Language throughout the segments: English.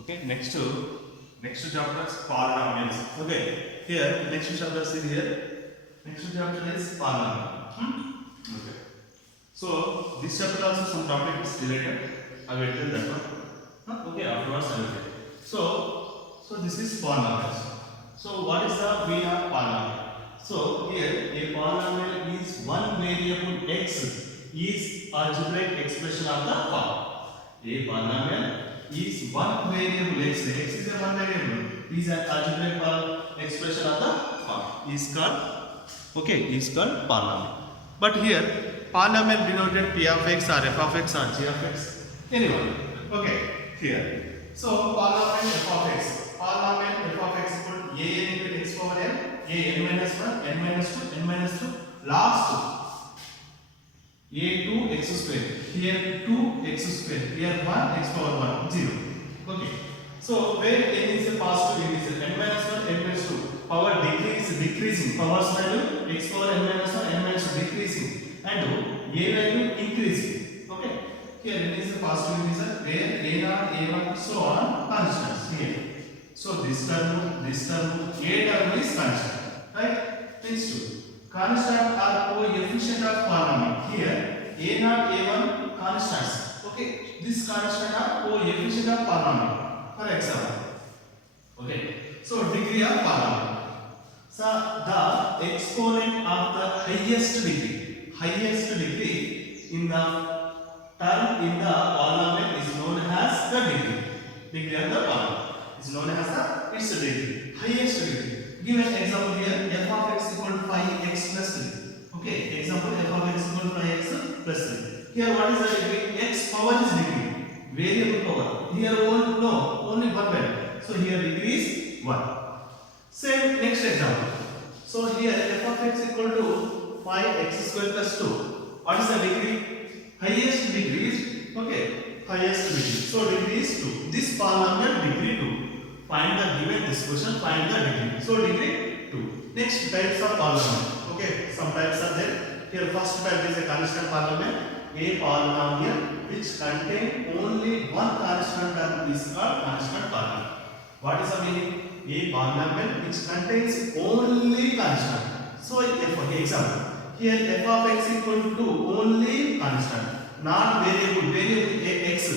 Okay, next chapter is polynomials. Okay, here next chapter is here. Next chapter is polynomial. Okay. So this chapter also some topic is related. I will tell that one. Okay, afterwards I will tell. So this is polynomials. So what is the meaning of polynomial? So here a polynomial is one variable x is algebraic expression of the form. A polynomial is one variable x. X is a one variable. Is an algebraic expression of the form. Is called polynomial. But here polynomial denoted p of x or f of x or g of x. Anyone. Okay. Here. So polynomial f of x. Polynomial f of x equal to a n into x power n. A n minus 1, n minus 2, n minus 2. Last a2 x square, here 2 x square, here 1 x power 1, 0. Okay. So where n is a positive integer, n minus 1, n minus 2, power decreasing, power's value x power n minus 1, n minus 2 decreasing, and a value increasing. Okay. Here n is a positive integer, where a0, a1, so on constants here. So this term, a term is constant, right? Next two. Constant are coefficient of polynomial. Here a0, a1 constants. Okay, this constant are coefficient of polynomial. For example, okay. So degree of polynomial. So the exponent of the highest degree in the term in the polynomial is known as the degree of the polynomial is known as the its degree, highest degree. Give an example here, f of x equal to 5x plus 3. Okay, example f of x equal to 5x plus 3. Here what is the degree? X power is degree, variable power. Here only one value. So here degree is 1. Same next example. So here f of x equal to 5x square plus 2. What is the degree? Highest degree is, okay, highest degree. So degree is 2. This polynomial degree 2. Find the given this question, find the degree. So degree 2. Next types of polynomial. Okay, some types are there. Here first type is a constant polynomial. A polynomial which contain only one constant term is called constant polynomial. What is the meaning? A polynomial which contains only constant. So for example, here f of x equal to only constant, not variable x.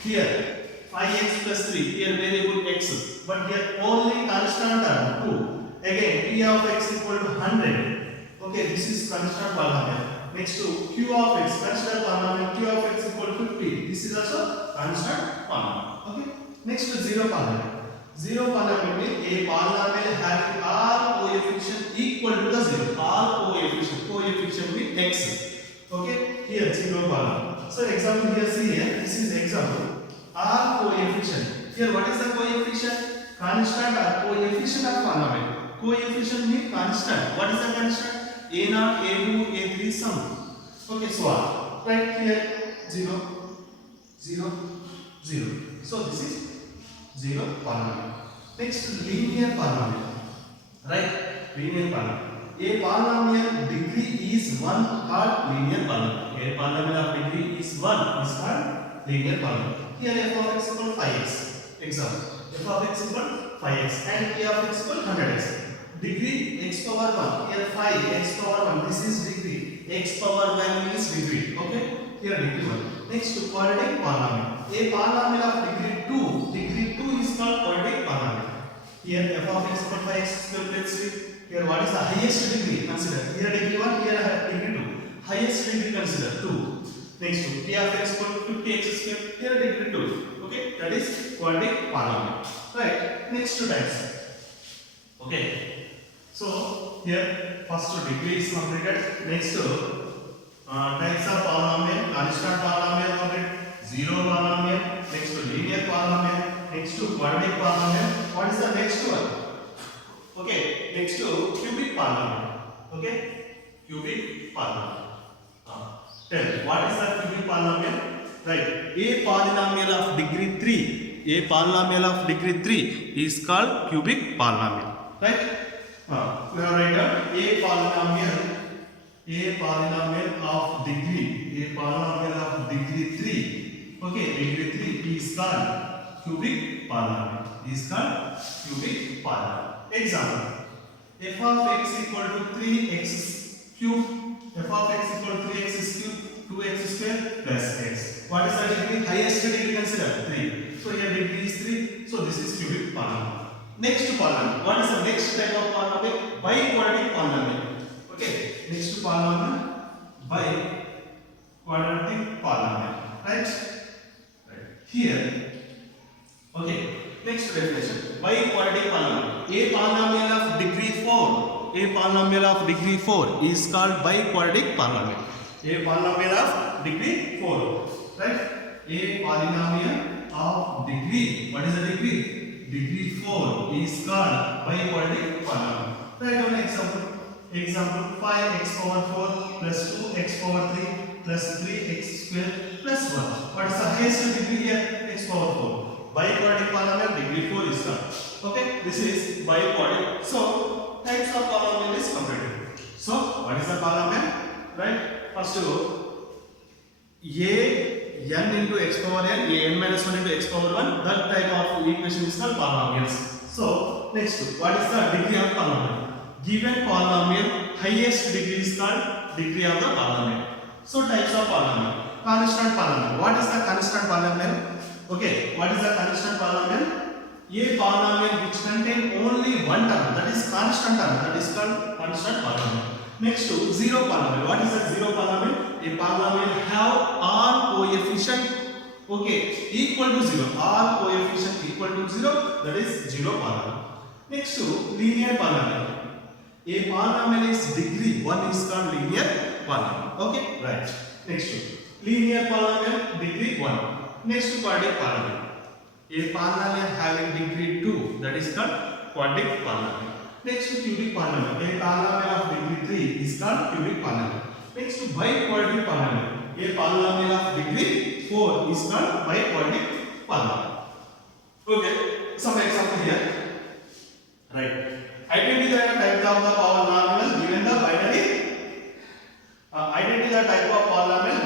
Here 5x plus 3, here variable x, but here only constant term 2. Again, p of x equal to 100. Okay, this is constant polynomial. Next to q of x, constant polynomial, q of x equal to 50. This is also constant polynomial. Okay. Next to zero polynomial. Zero polynomial means a polynomial having all coefficient equal to the zero. All coefficient with x. Okay, here zero polynomial. So example here, see here, this is example. All coefficient. Here what is the coefficient? Constant or coefficient of polynomial. Coefficient means constant. What is the constant? A0, A2, A3 sum. Okay, so on. Right here 0, 0, 0. So this is 0 polynomial. Next linear polynomial. Right? Linear polynomial. A polynomial degree is 1 called linear polynomial. A polynomial of degree is 1 is called linear polynomial. Here f of x equal 5x. Example. F of x equal 5x and p of x equal 100x. Degree x power 1. Here 5 x power 1. This is degree. X power value is degree. Okay. Here degree 1. Next to quadratic polynomial. A polynomial of degree 2. Degree 2 is called quadratic polynomial. Here f of x equal 5x square plus 3. Here what is the highest degree? Consider. Here degree 1. Here degree 2. Highest degree consider 2. Next to p of x equal to 50x square. Here degree 2. Okay, that is quadratic polynomial. Right. Next two types. Okay. So here first degree is completed. Next types of polynomial, constant polynomial completed, zero polynomial. Next to linear polynomial. Next to quadratic polynomial. What is the next one? Okay. Next to cubic polynomial. Okay. Cubic polynomial. Tell what is the cubic polynomial? Right. A polynomial of degree 3. A polynomial of degree 3 is called cubic polynomial. Right? We have written a polynomial of degree 3. Okay, degree 3 is called cubic polynomial. Is called cubic polynomial. Example: f of x equal to 3x cube. F of x equal to 3x cube 2x square plus x. What is the degree? Highest degree consider 3. So here degree is 3. So this is cubic polynomial. Next polynomial. What is the next type of polynomial? Bi-quadratic polynomial. Okay. Next polynomial, bi-quadratic polynomial. Right? Here. Okay. Next definition. Bi-quadratic polynomial. A polynomial of degree 4. A polynomial of degree 4 is called bi-quadratic polynomial. A polynomial of degree 4. Right? A polynomial of degree. What is the degree? Degree 4 is called bi-quadratic polynomial. Write down an example. Example: 5x power 4 plus 2x power 3 plus 3x square plus 1. What is the highest degree here? X power 4. Bi-quadratic polynomial degree 4 is called. Okay, this is bi-quadratic. So, types of polynomial is completed. So, what is the polynomial? Right? First, a n into x power n, a n minus 1 into x power 1. That type of equation is called polynomials. So, next, what is the degree of polynomial? Given polynomial, highest degree is called degree of the polynomial. So, types of polynomial. Constant polynomial. What is the constant polynomial? Okay, what is the constant polynomial? A polynomial which contain only one term, that is constant term, that is called constant polynomial. Next to zero polynomial. What is the zero polynomial? A polynomial have all coefficient equal to 0. All coefficient equal to 0, that is zero polynomial. Next to linear polynomial. A polynomial is degree 1 is called linear polynomial. Okay, right. Next to linear polynomial degree 1. Next to quadratic polynomial. A polynomial having degree 2, that is called quadratic polynomial. Next to cubic polynomial. A polynomial of degree 3 is called cubic polynomial. Next to bi-quadratic polynomial. A polynomial of degree 4 is called bi-quadratic polynomial. Okay, some example here. Right. Identify the type of the polynomial given the binary. Identify the type of polynomial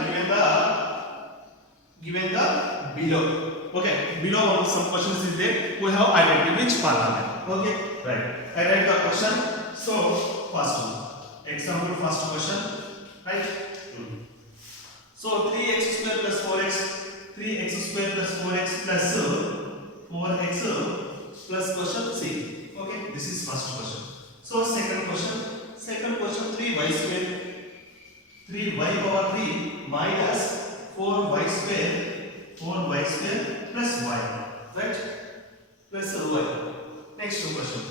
given the below. Okay, below some questions is there. We have identified which polynomial. Okay, right. I write the question. So first one. Example first question. Right. So 3x square plus 4x. 3x square plus 4x plus 4x plus question C. Okay, this is first question. So second question. Second question 3y square. 3y power 3 minus 4y square. 4y square plus y. Right? Plus y. Next question.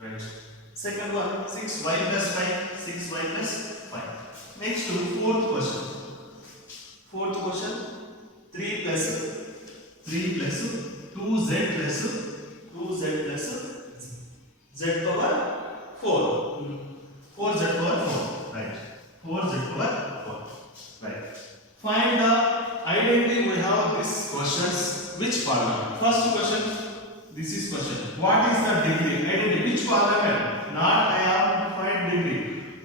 Right. Second one 6y plus 5. 6y plus 5. Next to fourth question. Fourth question 3 plus 2z plus z power 4. 4z power 4. Right. 4z power 4. Right. Find the identity. We have these questions. Which polynomial? First question. This is question. What is the degree? Identity. Which polynomial? Not I have to find degree.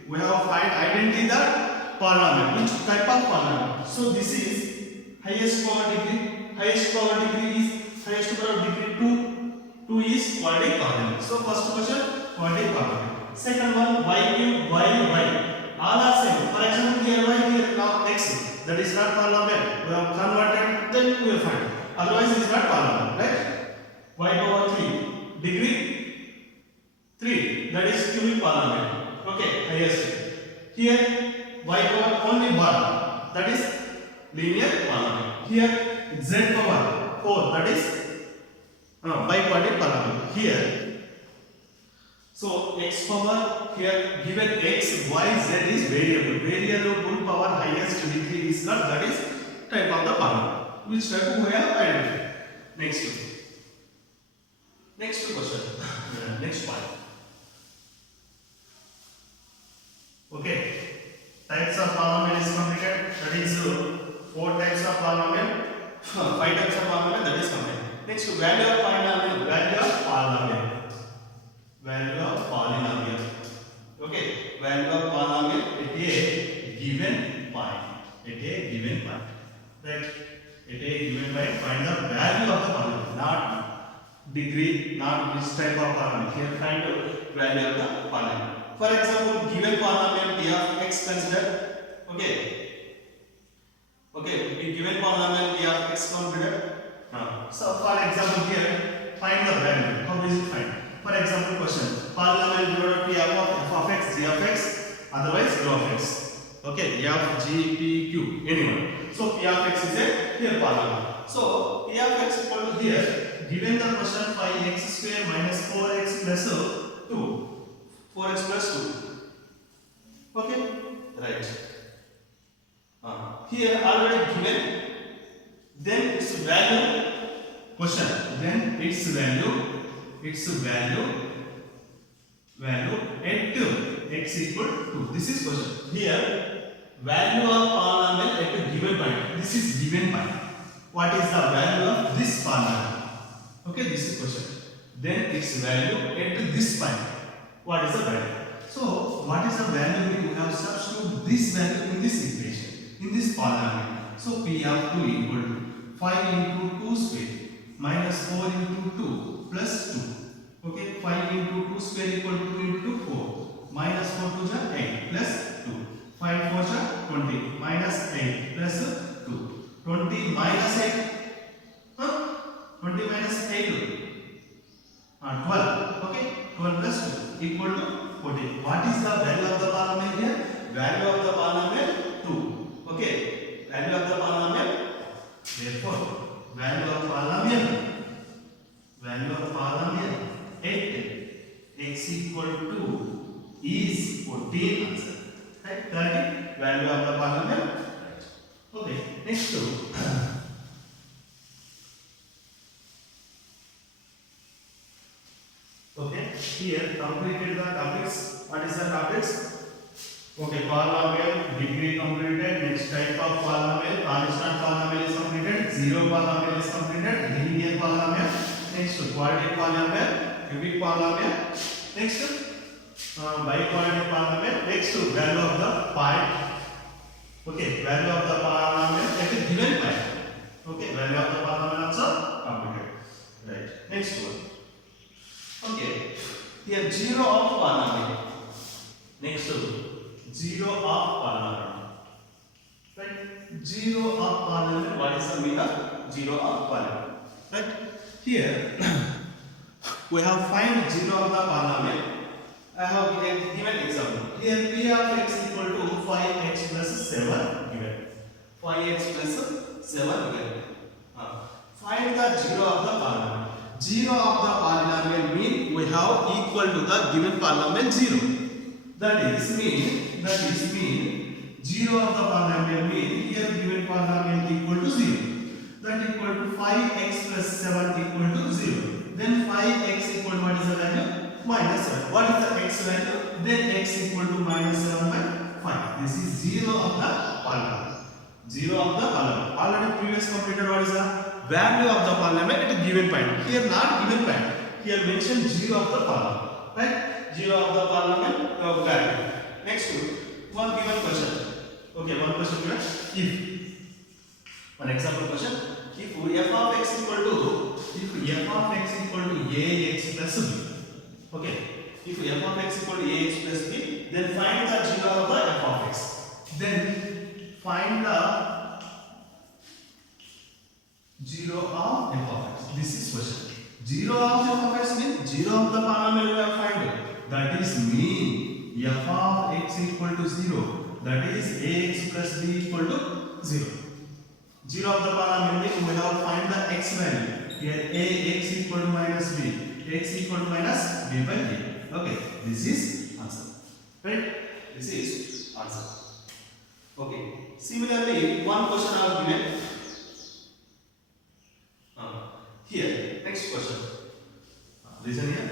We have to find identity the polynomial. Which type of polynomial? So this is highest power degree. Highest power degree is highest power degree 2. 2 is quadratic polynomial. So first question quadratic polynomial. Second one y cube y. All are same. For example here y, here now x. That is not polynomial. We have converted, then we will find. Otherwise it is not polynomial, right? Y power 3 degree 3, that is cubic polynomial. Okay, highest. Here y power only 1, that is linear polynomial. Here z power 4, that is bi-quadratic polynomial. Here, so x power here given x, y, z is variable. Variable power highest degree is not, that is type of the polynomial. Which type we have identified. Next question. Next one. Okay. Types of polynomial is completed. That is 4 types of polynomial. 5 types of polynomial, that is completed. Next, value of polynomial. Value of polynomial. Okay, value of polynomial at a given point. Right? At At a given point, find the value of the polynomial, not degree, not which type of polynomial. Here, find the value of the polynomial. For example, given polynomial p of x consider. Okay. Okay. The given polynomial p of x consider. So, for example, here, find the value. How is it find? For example, question: polynomial product p of x, g of x, otherwise g of x. Okay, f, g, p, q, anyone. So p of x is a here polynomial. So p of x equal to here, given the question 5x square minus 4x plus 2. 4x plus 2. Okay, right. Here already given. Then its value question. Then its value at x equal to. This is question. Here. Value of polynomial at a given point. This is given point. What is the value of this polynomial? Okay, this is question. Then its value at this point. What is the value? So, what is the value? We have substitute this value in this equation, in this polynomial. So, p of 2 equal to 5 into 2 square minus 4 into 2 plus 2. Okay, 5 into 2 square equal to 2 into 4 minus 4 to the 8 plus 2. 5 4 is 20 minus 8 plus 2. 20 minus 8. 20 minus 8. 12. Okay. 12 plus 2 equal to 14. What is the value of the polynomial here? Value of the polynomial 2. Okay. Value of the polynomial. Therefore, value of polynomial 8 x equal to is 14 answer. Right? Correct? Value of the polynomial. Right. Okay. Next two. Okay. Here completed the topics. What is the topics? Okay. Polynomial degree completed. Next type of polynomial. Constant polynomial is completed. Zero polynomial is completed. Linear polynomial. Next quadratic polynomial. Cubic polynomial. Next. Biquadratic polynomial. Next to value of the point. Okay, value of the polynomial at a given point. Okay, value of the polynomial also completed. Right. Next one. Okay, here 0 of polynomial. Next to 0 of polynomial. Right. 0 of polynomial. What is the meaning of 0 of polynomial? Right. Here we have find 0 of the polynomial. I have given example. Here p of x equal to 5x plus 7 given. 5x plus 7 given. Find the 0 of the polynomial. 0 of the polynomial mean we have equal to the given polynomial 0. That is mean 0 of the polynomial mean here given polynomial equal to 0. That equal to 5x plus 7 equal to 0. Then 5x equal to what is the value? Minus 7. What is the x value? Then x equal to minus 7 by 5. This is 0 of the polynomial. 0 of the polynomial. Already previous completed what is the value of the polynomial at a given point. Here not given point. Here mentioned 0 of the polynomial. Right? 0 of the polynomial value. Next one given question. Okay, one question given. If one example question. If f of x equal to ax plus b. Okay, if f of x equal to ax plus b, then find the 0 of the f of x. Then find the 0 of f of x. This is question. 0 of f of x means 0 of the polynomial we have find. That is mean f of x equal to 0. That is ax plus b equal to 0. 0 of the polynomial means we have find the x value. Here ax equal to minus b. X equal to minus b by a. Okay, this is answer. Right? This is answer. Okay. Similarly, one question I have given. Here, next question. Listen here.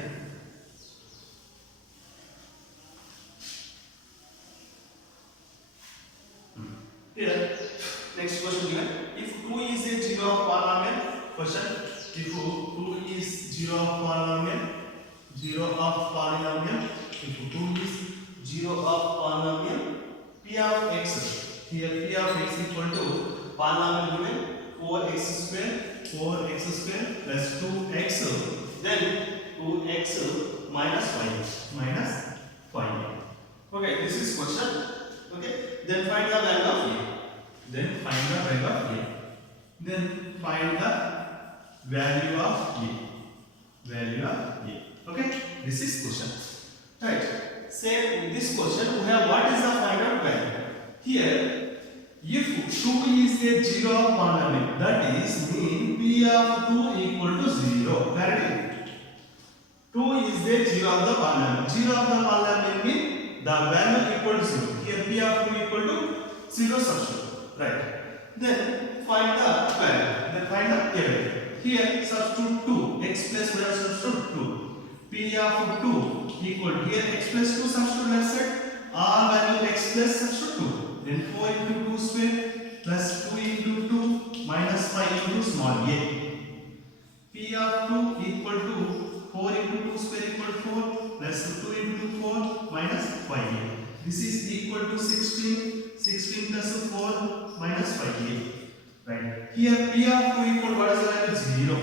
Here, next question given. If 2 is a 0 of polynomial, question. If 2 is 0 of polynomial, if 2 is 0 of polynomial, p of x, here p of x equal to polynomial given 4x square plus 2x, then 2x minus 5. Okay, this is question. Okay, then find the value of a. Then find the value of a. Okay, this is question. Right. Say this question we have what is the final value. Here, if 2 is a zero of polynomial, that is mean p of 2 equal to 0. Clarity. 2 is the zero of the polynomial. Zero of the polynomial means the value equal to 0. Here p of 2 equal to 0 substitute. Right. Then find the value. Then find the value. Here substitute 2. X plus y substitute 2. P of 2 equal to here x plus 2 substitute left side. All value x plus substitute 2. Then 4 into 2 square plus 2 into 2 minus 5 into small a. P of 2 equal to 4 into 2 square equal to 4 plus 2 into 4 minus 5a. This is equal to 16. 16 plus 4 minus 5a. Right. Here P of 2 equal what is the value? 0.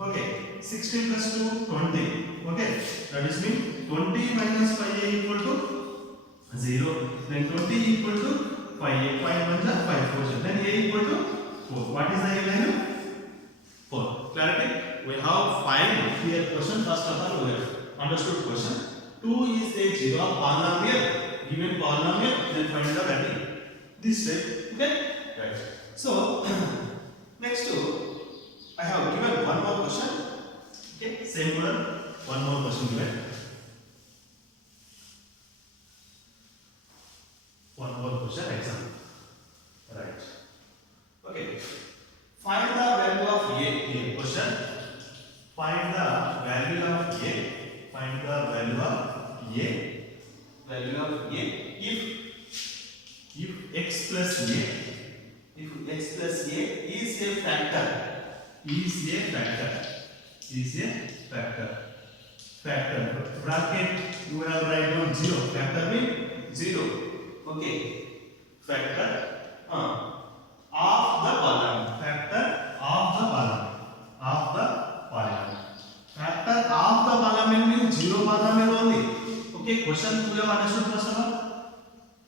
Okay. 16 plus 2 20. Okay. That is mean 20 minus 5a equal to 0. Then 20 equal to 5a. 5 1 5 4. Then a equal to 4. What is the a value? 4. Clarity? We have find here question. First of all, we have understood question. 2 is a zero of polynomial. Given polynomial, then find the value. This way. Okay? Right. So, next I have given one more question. Okay? Same model. One more question given. One more question example. Right. Okay. Find the value of a. Question. Find the value of a. Find the value of a. Value of a if x plus a. If x plus a is a factor. Factor. Bracket you have write down 0. Factor means 0. Okay. Factor of the polynomial. Factor of the polynomial. Factor of the polynomial means 0 polynomial only. Okay. Question we have understood first of all.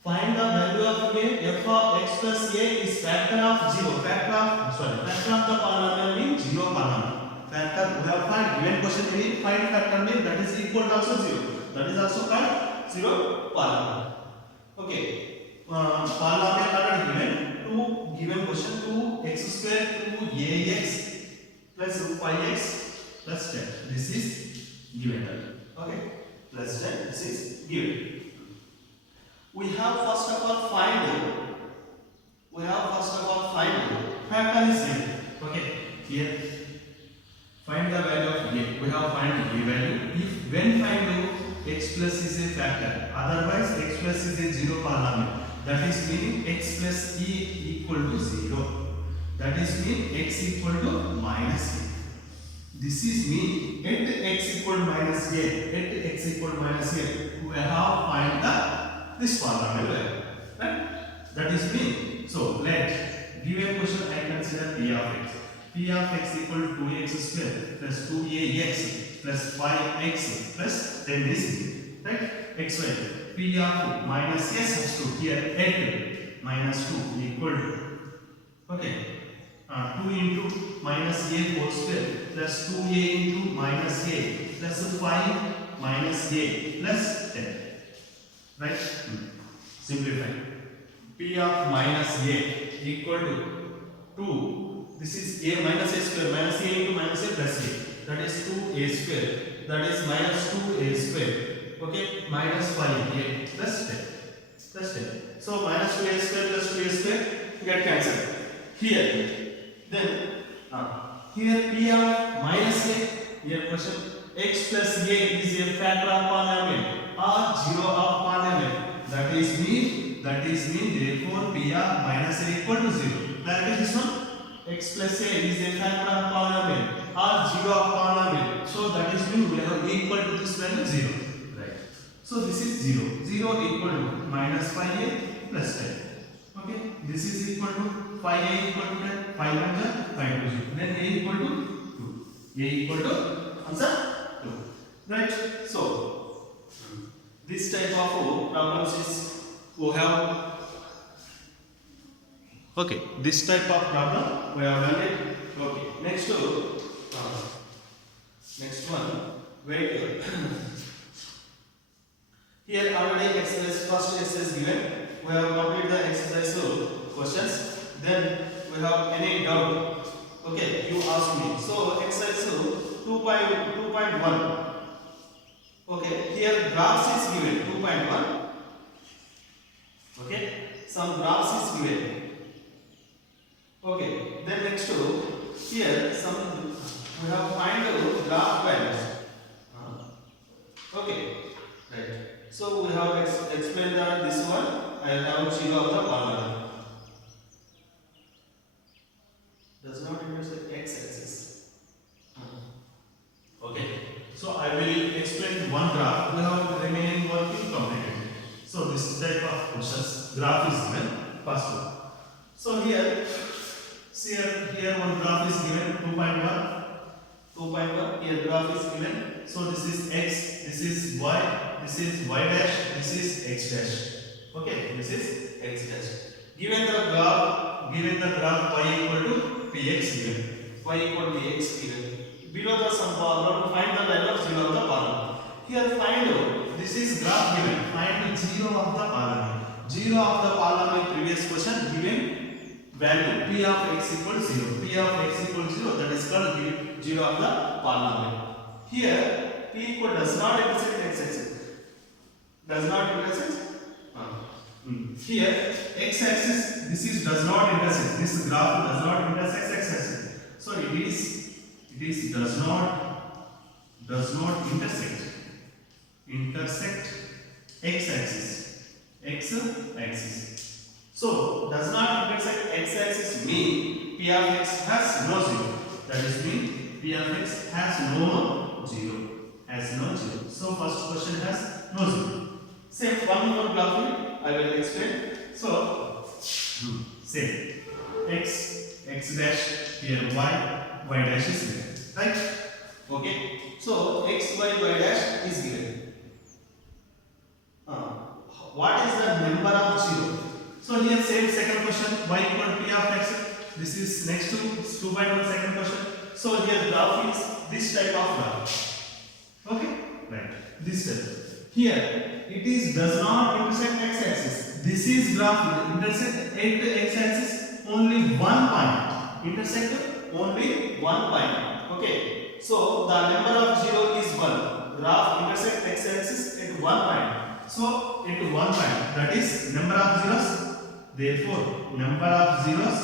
Find the value of a. F of x plus a is factor of 0. Factor of the polynomial means 0 polynomial. Factor we have find given question means find factor means that is equal to also 0. That is also called 0 polynomial. Okay. Polynomial already given. Given question 2x square 2ax plus 5x plus 10. This is given. Okay. Plus 10. This is given. We have first of all find factor is given. Okay. Here find the value of a. We have find a value. If when find x plus is a factor, otherwise x plus is a 0 polynomial. That is meaning x plus e equal to 0. That is mean x equal to minus a. This is mean at x equal to minus a. We have find this polynomial value. Right? That is mean. So let given question I consider p of x. P of x equal to 2x square plus 2ax plus 5x plus 10 is right. X y. P of minus a substitute here at minus 2 equal to okay 2 into minus a whole square plus 2a into minus a plus 5 minus a plus 10. Right? Simplify. P of minus a equal to 2. This is a minus a square. Minus a into minus a plus a. That is 2a square. That is minus 2a square. Okay. Minus 5a plus 10. So minus 2a square plus 2a square get cancelled. Here. Then here p of minus a. Here question x plus a is a factor of polynomial or 0 of polynomial. That is mean therefore p of minus a equal to 0. Clarity this one. X plus a is a factor of polynomial or 0 of polynomial. So that is mean we have equal to this value 0. Right. So this is 0. 0 equal to minus 5a plus 10. Okay. This is equal to 5a equal to 10, 5 1 is 5 2 0. Then a equal to 2. A equal to answer 2. Right? So this type of problems is we have. Okay, this type of problem we have done it. Okay, next one. Wait. Here already exercise first exercise given. We have completed the exercise questions. Then we have any doubt. Okay, you ask me. So exercise 2.1. Okay, here graphs is given 2.1. Okay, some graphs is given. Okay, then next here some we have find out graph values. Okay, right. So we have explained that this one I have 0 of the polynomial. Does not intersect x-axis. Okay, so I will explain one graph. We have the remaining work completed. So this type of questions graph is given first one. So here, see here one graph is given 2.1. 2.1 here graph is given. So this is x, this is y, this is y dash, this is x dash. Okay, this is x dash. Given the graph y equal to px given, y equal to px given. Below the sum problem, find the value of 0 of the polynomial. Here find out, this is graph given, find 0 of the polynomial. 0 of the polynomial previous question given value p of x equals 0. P of x equals 0, that is called 0 of the polynomial. Here p equal does not intersect x-axis. Does not intersect. Here x-axis, this is does not intersect. This graph does not intersect x-axis. So it is does not intersect x-axis. X-axis. So does not intersect x-axis mean p of x has no 0. That is mean p of x has no 0. So first question has no 0. Same one more graph I will explain. So same x dash here y dash is given, right? Okay. So x y dash is given. What is the number of 0? So here same second question, y equal to p of x. This is next to 2.1 second question. So here graph is this type of graph. Okay, right. This type. Here it is does not intersect x-axis. This is graph intersect x-axis only one point. Intersect only one point. Okay. So the number of 0 is 1. Graph intersect x-axis at one point. So into one point, that is number of zeros. Therefore, number of zeros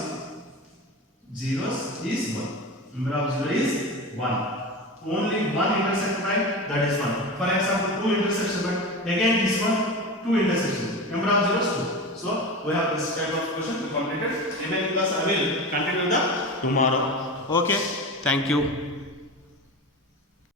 is 1. Number of 0 is 1. Only one intersect point, that is 1. For example, 2 intersection point. Again this one, 2 intersection. Number of zeros 2. So we have this type of question completed. Remaining class I will continue the tomorrow. Okay. Thank you.